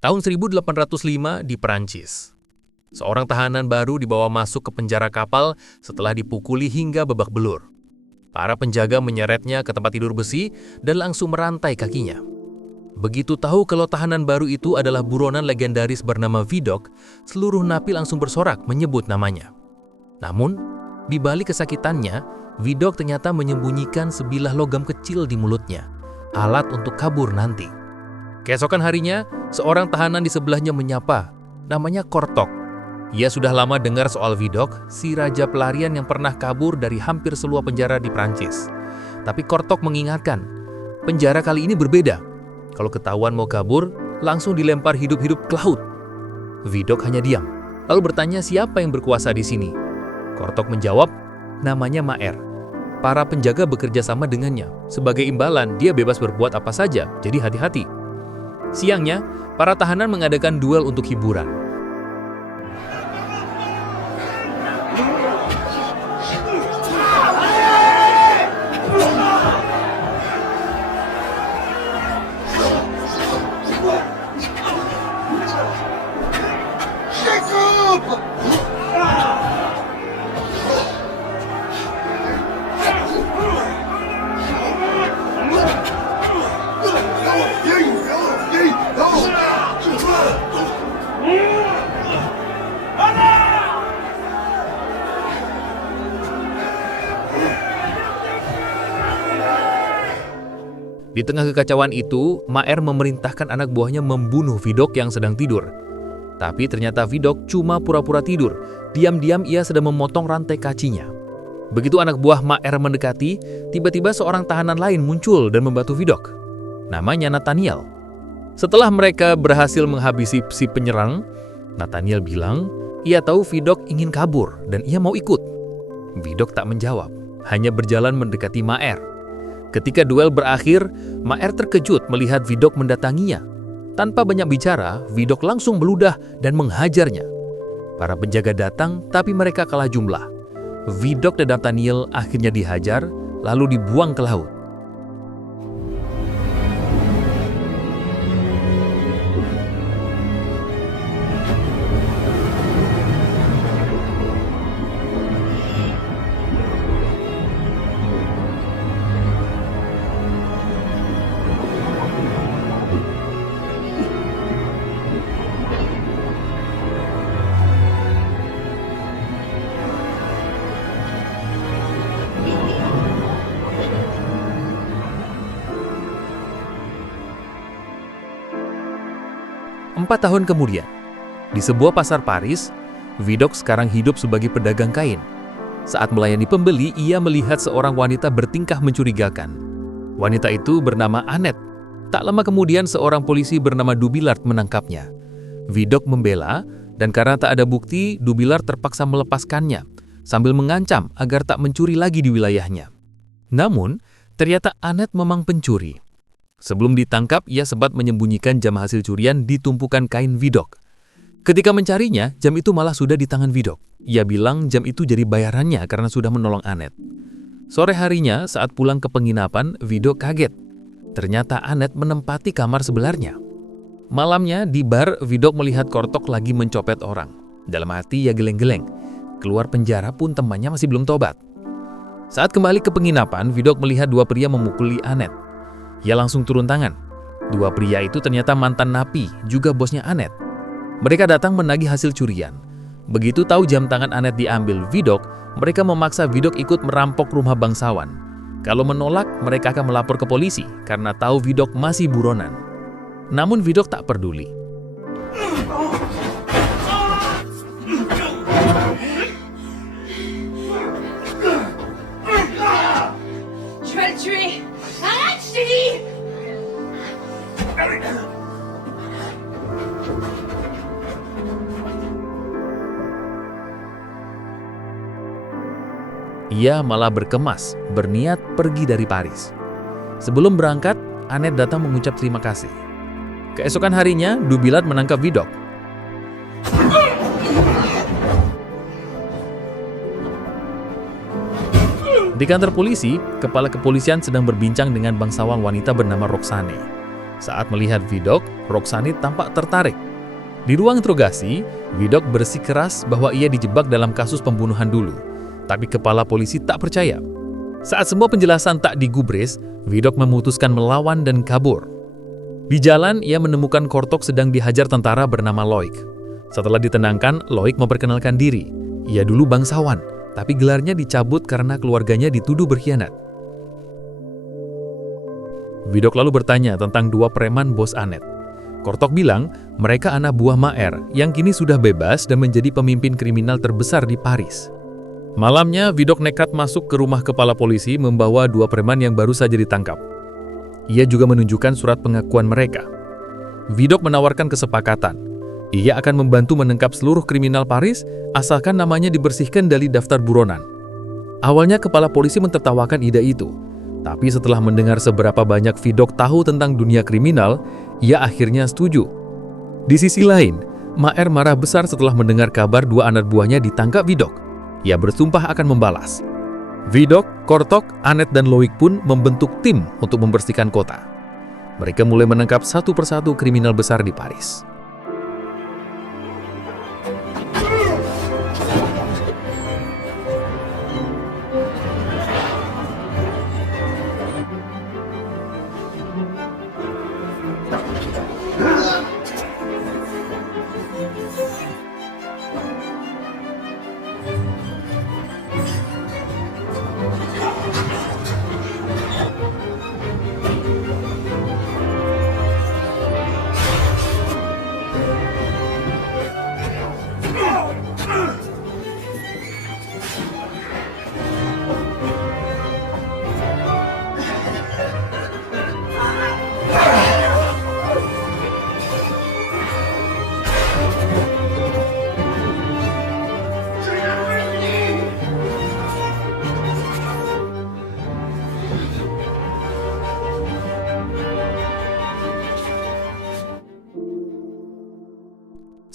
Tahun 1805 di Perancis. Seorang tahanan baru dibawa masuk ke penjara kapal setelah dipukuli hingga babak belur. Para penjaga menyeretnya ke tempat tidur besi dan langsung merantai kakinya. Begitu tahu kalau tahanan baru itu adalah buronan legendaris bernama Vidocq, seluruh napi langsung bersorak menyebut namanya. Namun, di balik kesakitannya, Vidocq ternyata menyembunyikan sebilah logam kecil di mulutnya, alat untuk kabur nanti. Keesokan harinya, seorang tahanan di sebelahnya menyapa, namanya Kortok. Ia sudah lama dengar soal Vidocq, si raja pelarian yang pernah kabur dari hampir seluruh penjara di Prancis. Tapi Kortok mengingatkan, penjara kali ini berbeda. Kalau ketahuan mau kabur, langsung dilempar hidup-hidup ke laut. Vidocq hanya diam, lalu bertanya siapa yang berkuasa di sini. Kortok menjawab, namanya Maer. Para penjaga bekerja sama dengannya. Sebagai imbalan, dia bebas berbuat apa saja, jadi hati-hati. Siangnya, para tahanan mengadakan duel untuk hiburan. Di tengah kekacauan itu, Maer memerintahkan anak buahnya membunuh Vidocq yang sedang tidur. Tapi ternyata Vidocq cuma pura-pura tidur. Diam-diam ia sedang memotong rantai kacinya. Begitu anak buah Maer mendekati, tiba-tiba seorang tahanan lain muncul dan membantu Vidocq. Namanya Nathaniel. Setelah mereka berhasil menghabisi si penyerang, Nathaniel bilang, ia tahu Vidocq ingin kabur dan ia mau ikut. Vidocq tak menjawab, hanya berjalan mendekati Maer. Ketika duel berakhir, Maer terkejut melihat Vidocq mendatanginya. Tanpa banyak bicara, Vidocq langsung meludah dan menghajarnya. Para penjaga datang, tapi mereka kalah jumlah. Vidocq dan Nathaniel akhirnya dihajar, lalu dibuang ke laut. Empat tahun kemudian, di sebuah pasar Paris, Vidocq sekarang hidup sebagai pedagang kain. Saat melayani pembeli, ia melihat seorang wanita bertingkah mencurigakan. Wanita itu bernama Annette. Tak lama kemudian, seorang polisi bernama Dubillard menangkapnya. Vidocq membela, dan karena tak ada bukti, Dubillard terpaksa melepaskannya, sambil mengancam agar tak mencuri lagi di wilayahnya. Namun, ternyata Annette memang pencuri. Sebelum ditangkap, ia sempat menyembunyikan jam hasil curian di tumpukan kain Vidocq. Ketika mencarinya, jam itu malah sudah di tangan Vidocq. Ia bilang jam itu jadi bayarannya karena sudah menolong Annette. Sore harinya, saat pulang ke penginapan, Vidocq kaget. Ternyata Annette menempati kamar sebelahnya. Malamnya, di bar, Vidocq melihat Kortok lagi mencopet orang. Dalam hati ia geleng-geleng. Keluar penjara pun temannya masih belum tobat. Saat kembali ke penginapan, Vidocq melihat dua pria memukuli Annette. Ia langsung turun tangan. Dua pria itu ternyata mantan napi, juga bosnya Annette. Mereka datang menagih hasil curian. Begitu tahu jam tangan Annette diambil Vidocq, mereka memaksa Vidocq ikut merampok rumah bangsawan. Kalau menolak, mereka akan melapor ke polisi karena tahu Vidocq masih buronan. Namun Vidocq tak peduli. Je vais le tuer! Arrête, je t'ai dit! Ia malah berkemas, berniat pergi dari Paris. Sebelum berangkat, Annette datang mengucap terima kasih. Keesokan harinya, Dubillard menangkap Vidocq. Di kantor polisi, kepala kepolisian sedang berbincang dengan bangsawan wanita bernama Roxane. Saat melihat Vidok, Roxanne tampak tertarik. Di ruang interogasi, Vidok bersikeras bahwa ia dijebak dalam kasus pembunuhan dulu. Tapi kepala polisi tak percaya. Saat semua penjelasan tak digubris, Vidok memutuskan melawan dan kabur. Di jalan, ia menemukan Kortok sedang dihajar tentara bernama Loik. Setelah ditenangkan, Loik memperkenalkan diri. Ia dulu bangsawan, tapi gelarnya dicabut karena keluarganya dituduh berkhianat. Vidok lalu bertanya tentang dua preman bos Anet. Kortok bilang mereka anak buah Maer yang kini sudah bebas dan menjadi pemimpin kriminal terbesar di Paris. Malamnya, Vidok nekat masuk ke rumah kepala polisi membawa dua preman yang baru saja ditangkap. Ia juga menunjukkan surat pengakuan mereka. Vidok menawarkan kesepakatan. Ia akan membantu menangkap seluruh kriminal Paris asalkan namanya dibersihkan dari daftar buronan. Awalnya kepala polisi mentertawakan ide itu. Tapi setelah mendengar seberapa banyak Vidok tahu tentang dunia kriminal, ia akhirnya setuju. Di sisi lain, Maer marah besar setelah mendengar kabar dua anak buahnya ditangkap Vidok. Ia bersumpah akan membalas. Vidok, Kortok, Anet, dan Loik pun membentuk tim untuk membersihkan kota. Mereka mulai menangkap satu persatu kriminal besar di Paris.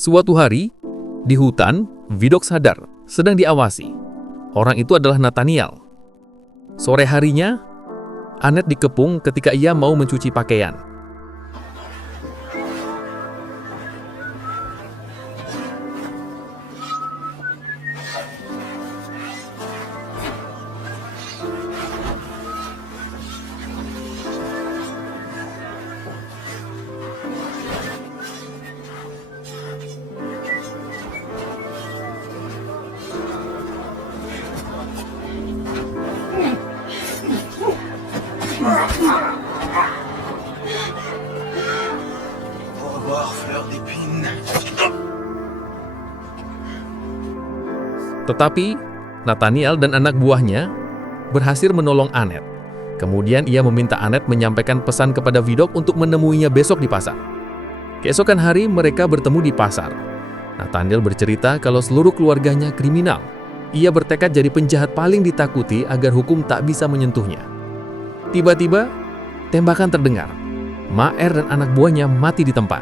Suatu hari, di hutan, Vidok sadar, sedang diawasi. Orang itu adalah Nathaniel. Sore harinya, Anet dikepung ketika ia mau mencuci pakaian. Tetapi, Nathaniel dan anak buahnya berhasil menolong Anet. Kemudian ia meminta Anet menyampaikan pesan kepada Vidok untuk menemuinya besok di pasar. Keesokan hari mereka bertemu di pasar. Nathaniel bercerita kalau seluruh keluarganya kriminal. Ia bertekad jadi penjahat paling ditakuti agar hukum tak bisa menyentuhnya. Tiba-tiba, tembakan terdengar. Maer dan anak buahnya mati di tempat.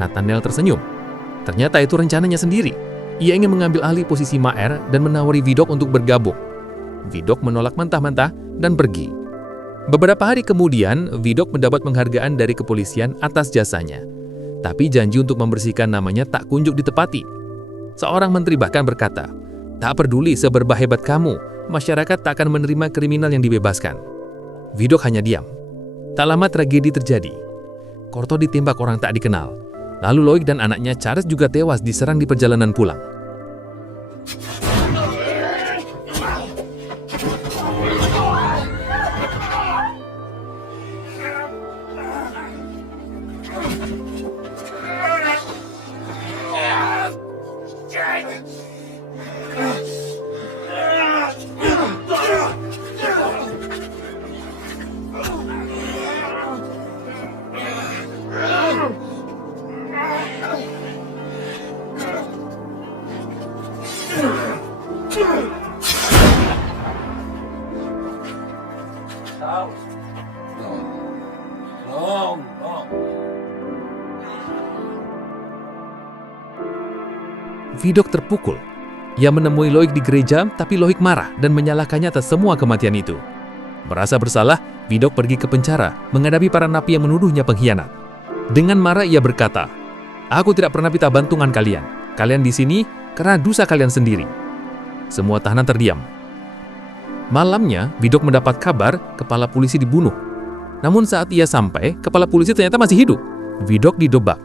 Nathaniel tersenyum. Ternyata itu rencananya sendiri. Ia ingin mengambil alih posisi Maer dan menawari Vidok untuk bergabung. Vidok menolak mentah-mentah dan pergi. Beberapa hari kemudian, Vidok mendapat penghargaan dari kepolisian atas jasanya. Tapi janji untuk membersihkan namanya tak kunjung ditepati. Seorang menteri bahkan berkata, "Tak peduli seberapa hebat kamu, masyarakat tak akan menerima kriminal yang dibebaskan." Vidok hanya diam. Tak lama tragedi terjadi. Korto ditembak orang tak dikenal. Lalu Loik dan anaknya Charles juga tewas diserang di perjalanan pulang. Vidok terpukul. Ia menemui Loik di gereja, tapi Loik marah dan menyalahkannya atas semua kematian itu. Merasa bersalah, Vidok pergi ke penjara menghadapi para napi yang menuduhnya pengkhianat. Dengan marah ia berkata, "Aku tidak pernah minta bantuan kalian. Kalian di sini karena dosa kalian sendiri." Semua tahanan terdiam. Malamnya, Vidok mendapat kabar kepala polisi dibunuh. Namun saat ia sampai, kepala polisi ternyata masih hidup. Vidok didobak.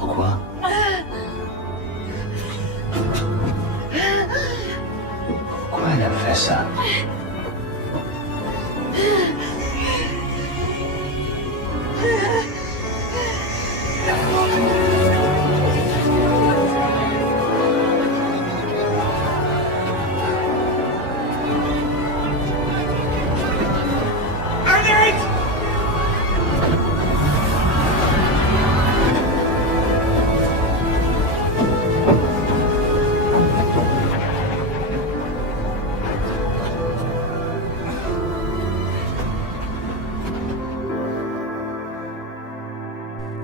Pourquoi? Pourquoi elle a fait ça?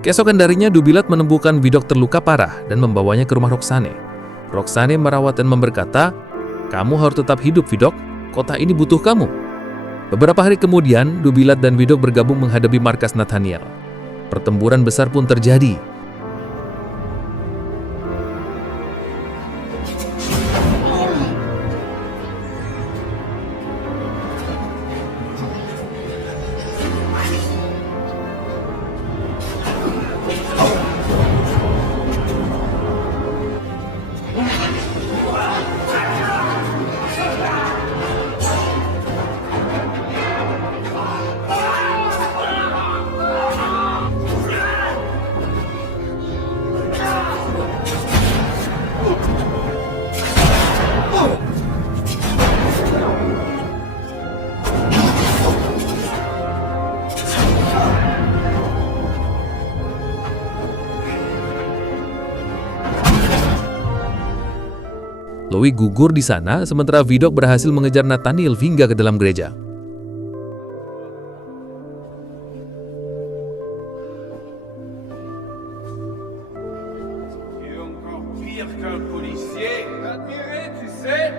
Keesokan darinya, Dubilat menemukan Vidok terluka parah dan membawanya ke rumah Roxane. Roxane merawat dan berkata, "Kamu harus tetap hidup, Vidok. Kota ini butuh kamu." Beberapa hari kemudian, Dubilat dan Vidok bergabung menghadapi markas Nathaniel. Pertempuran besar pun terjadi. Louis gugur di sana, sementara Vidok berhasil mengejar Nathaniel hingga ke dalam gereja. Et encore pire qu'un policier, admiré, tu sais.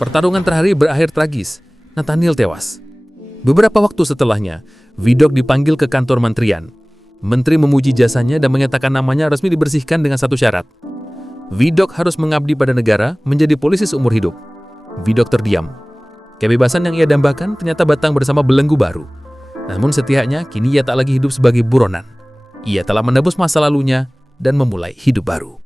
Pertarungan terakhir berakhir tragis. Nathaniel tewas. Beberapa waktu setelahnya, Vidok dipanggil ke kantor menterian. Menteri memuji jasanya dan menyatakan namanya resmi dibersihkan dengan satu syarat. Vidok harus mengabdi pada negara, menjadi polisi seumur hidup. Vidok terdiam. Kebebasan yang ia dambakan ternyata datang bersama belenggu baru. Namun setihaknya kini ia tak lagi hidup sebagai buronan. Ia telah menebus masa lalunya dan memulai hidup baru.